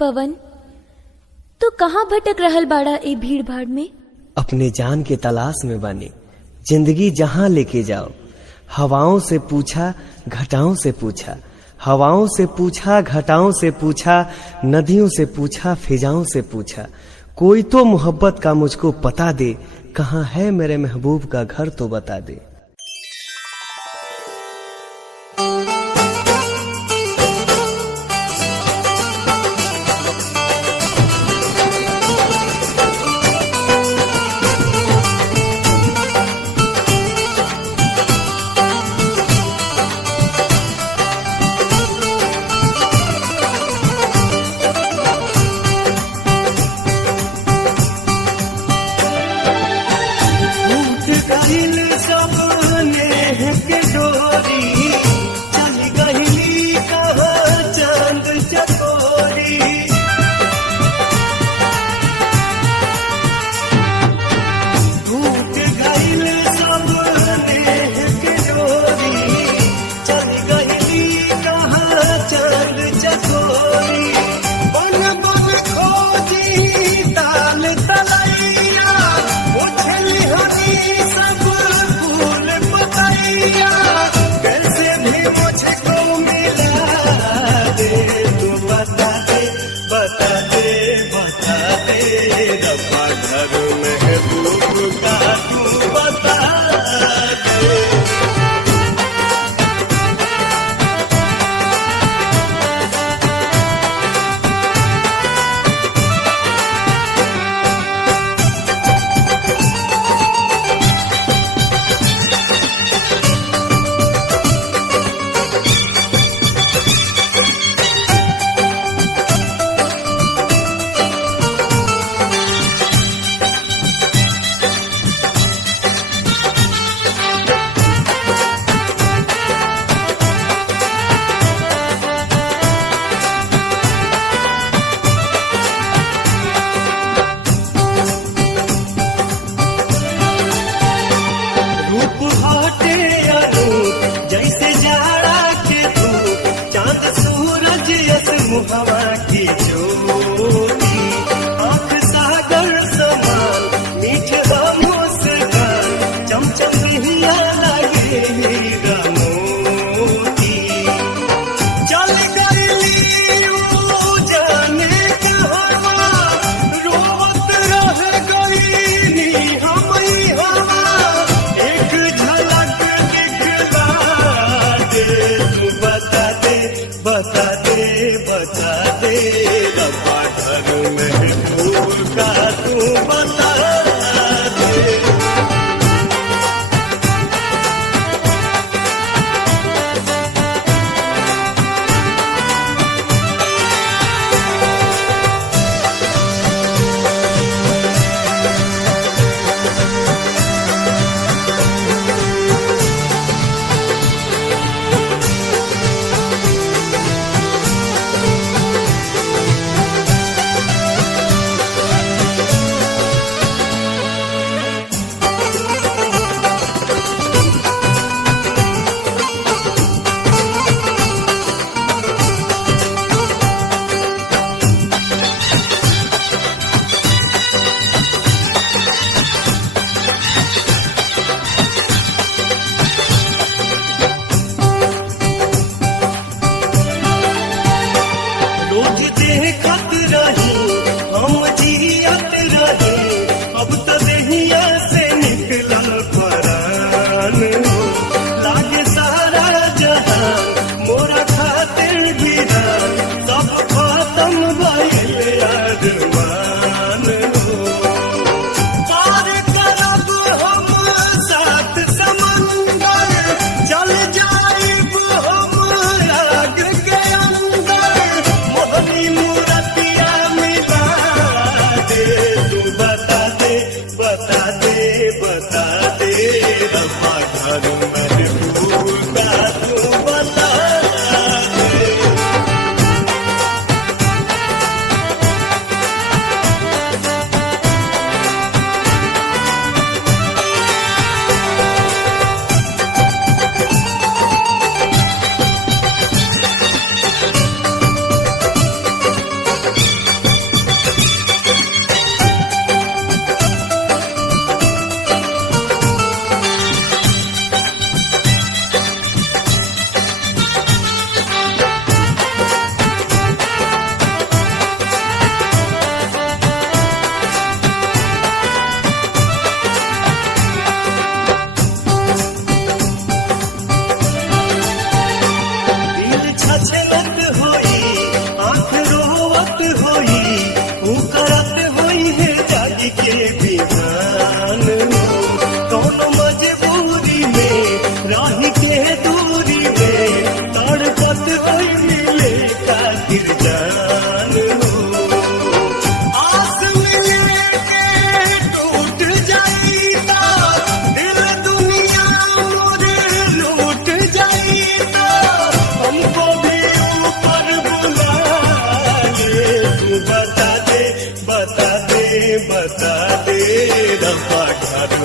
पवन, तू कहाँ भटक रहल बाड़ा ए भीड़ भाड़ में? अपने जान के तलाश में बानी। जिंदगी जहाँ लेके जाओ। हवाओं से पूछा, घटाओं से पूछा, हवाओं से पूछा, घटाओं से पूछा, नदियों से पूछा, फिजाओं से पूछा। कोई तो मोहब्बत का मुझको पता दे, कहाँ है मेरे महबूब का घर तो बता दे।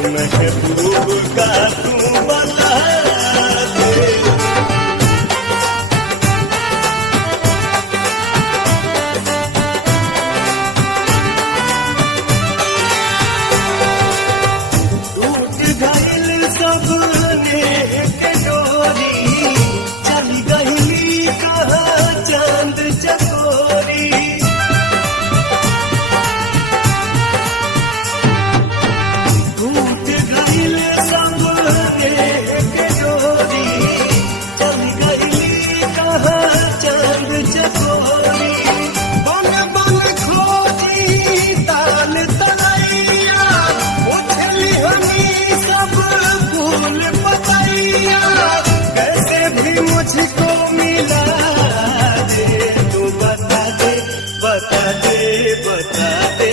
महबूब का तू बता दे। टूट गइल सबने के डोरी, चल गइली कहाँ चांद चकोरी। टूट गइल सबने के डोरी, चल गइली कहाँ चांद चकोरी। बन बन खोजी ताल तलैया, उछली हमी सब फूल पतैया। कैसे भी मुझको मिला दे, तू बता दे बता दे बता दे।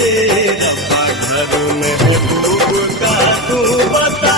रब्बा घर महबूब का तू बता